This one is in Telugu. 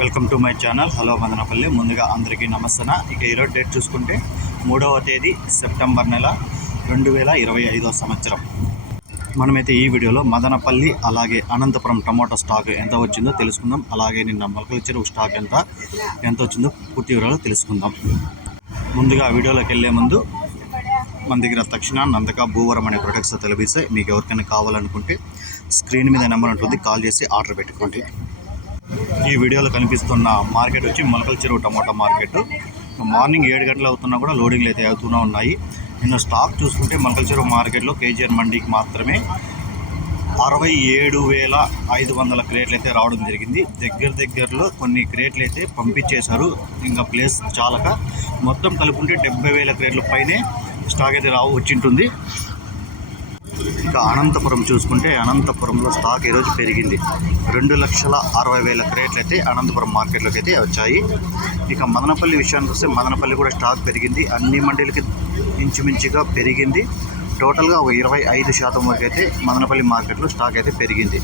Welcome to my channel. Hello Madanapalle. ముందుగా అందరికీ నమస్తన? ఇక ఈరోజు డేట్ చూసుకుంటే మూడవ తేదీ సెప్టెంబర్ నెల రెండు వేల ఇరవై ఐదో సంవత్సరం. మనమైతే ఈ వీడియోలో మదనపల్లి అలాగే అనంతపురం టమాటో స్టాక్ ఎంత వచ్చిందో తెలుసుకుందాం. అలాగే నిన్న మొలకల చెరువు స్టాక్ ఎంత ఎంత వచ్చిందో పూర్తి వివరాలు తెలుసుకుందాం. ముందుగా వీడియోలోకి వెళ్ళే ముందు మన దగ్గర తక్షణ నందక భూవరం అనే ప్రొడక్ట్స్ తెలిపిస్తే మీకు ఎవరికైనా కావాలనుకుంటే స్క్రీన్ మీద నెంబర్ ఉంటుంది. కాల్ చేసి ఆర్డర్ పెట్టుకోండి. ఈ వీడియోలో కనిపిస్తున్న మార్కెట్ వచ్చి మొలకల చెరువు టమాటా మార్కెట్. మార్నింగ్ ఏడు గంటలు అవుతున్నా కూడా లోడింగ్లు అయితే అవుతూనే ఉన్నాయి. నిన్న స్టాక్ చూసుకుంటే మొలకల చెరువు మార్కెట్లో కేజీఆర్ మండీకి మాత్రమే అరవై ఏడు వేల ఐదు వందల క్రేట్లు అయితే రావడం జరిగింది. దగ్గర దగ్గరలో కొన్ని క్రేట్లు అయితే పంపించేశారు. ఇంకా ప్లేస్ చాలక మొత్తం కలుపుకుంటే డెబ్బై వేల క్రేట్ల పైనే స్టాక్ అయితే రావు వచ్చింటుంది. ఇక అనంతపురం చూసుకుంటే అనంతపురంలో స్టాక్ ఈరోజు పెరిగింది. రెండు లక్షల అరవై వేల క్రేట్లు అయితే అనంతపురం మార్కెట్లోకి అయితే వచ్చాయి. ఇక మదనపల్లి విషయానికి వస్తే మదనపల్లి కూడా స్టాక్ పెరిగింది. అన్ని మండీలకి ఇంచుమించుగా పెరిగింది. టోటల్గా ఒక ఇరవై ఐదు శాతం వరకు అయితే మదనపల్లి మార్కెట్లో స్టాక్ అయితే పెరిగింది.